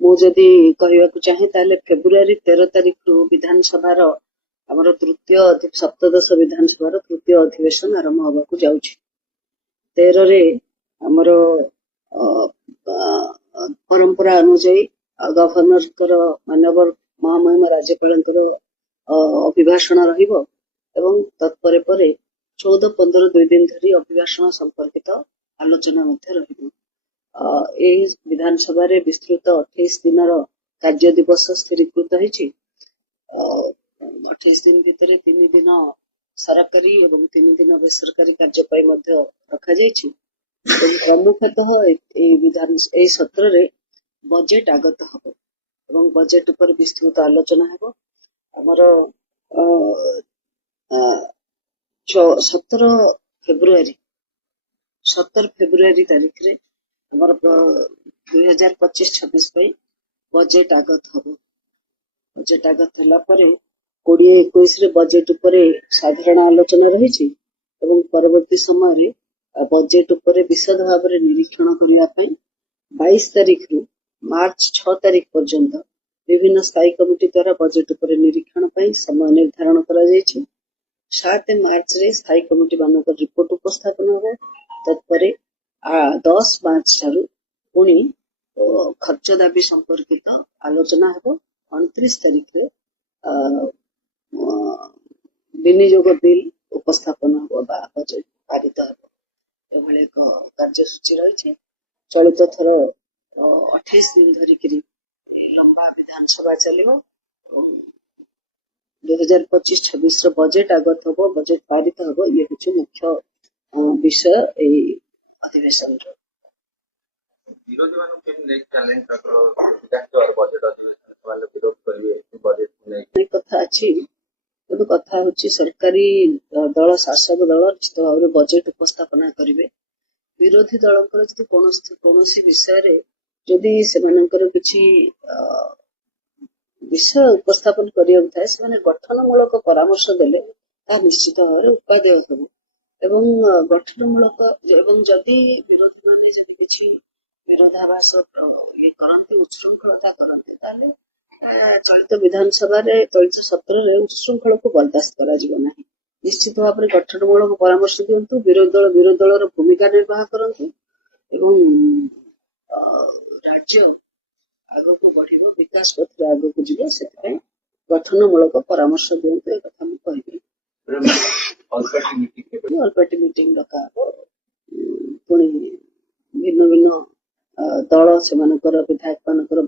मुझे कहवाक चाहे फेब्रुआरी 13 तारिख रु विधानसभा आमर तृतीय सप्तदश विधानसभा तृतीय अधिवेशन आरंभ होगा जाऊँगी 13 रे आमर परंपरा अनुजाई गवर्नर माननीय महामहिम राज्यपाल अभिभाषण रहिबो एवं तत्परे परे 14-15 2 दिन धरी अभिभाषण संपर्कित आलोचना विधानसभा रे विस्तृत 28 दिन कार्य दिवस स्थिरीकृत होइछि। 28 दिन भितर 3 दिन सरकारी एवं 3 दिन बेसरकारी कार्य पाई मध्य रखा जाइछि। प्रमुखतः विधान सत्र रे बजेट आगत हबो एवं बजेट पर विस्तृत आलोचना हेबो। हमर 17 फेब्रुआरी तारीख रे हमर 2025-26 पे बजेट आगत हबो। बजेट आगत हला परे 20-21 रे बजेट उपरे साधारण आलोचना रहिछि एवं परवर्ती समय रे बजेट उपरे विशद भाव रे निरीक्षण करिया पय 22 तारीख रु मार्च 6 तारीख पर्यंत विभिन्न स्थायी कमिटी द्वारा बजेट उपरे निरीक्षण पय समय निर्धारण करा जायछि। 7 मार्च रे स्थायी कमिटी मानक रिपोर्ट उपस्थापन हो तत्परे 10 मार्च ठारू पुणी खर्च दाबी संपर्कित आलोचना हेबो। 29 तारीख रे विनियोग बिल उपस्थापन हो बा बजेट पारित हेबो। एभले एक कार्यसूची रही चलित थर 28 दिन धरिकी लंबा विधानसभा चलिबो। 2025-26 बजेट आगत हबो, बजेट पारित हबो। ये होछि मुख्य विषय ए अधिवेशन रो। विरोधी मानु केम नै चैलेंज करो विधानसभा बजेट अधिवेशन वाले विरोध करिवे बजेट नै कथा अछि। तो कथा होछि सरकारी दल शासक दल निश्चित भाव बजेट उपस्थापना करिवे। विरोधी दलकर जदि कोनोसी विषय रे जदि सेमानकर किछि विषय उपस्थापन करिया थाए से गठनमूलक परामर्श देले ता निश्चित भाव उत्पादेय हेबो एवं गठनमूलक एवं जदि विरोधी माने जदि किछि विरोधाभास ये करन्ते उच्छृंखलता करन्ते ताले चलित विधानसभा रे चलित सत्र रे उच्छृंखल को बर्दाश्त करा जीव नाही। निश्चित भाव गठनमूलक परामर्श दियंतु, विरोधी दल भूमिका निर्वाह करंतु एवं राज्य आगको बढ़िबो, विकास पथ आगको जीवो, सेति गठनमूलक परामर्श दियंतु। ए कथा मु कहिबी। ऑल पार्टी मीटिंग डका हो पुणी भिन्न भिन्न दल से विधायक मानकर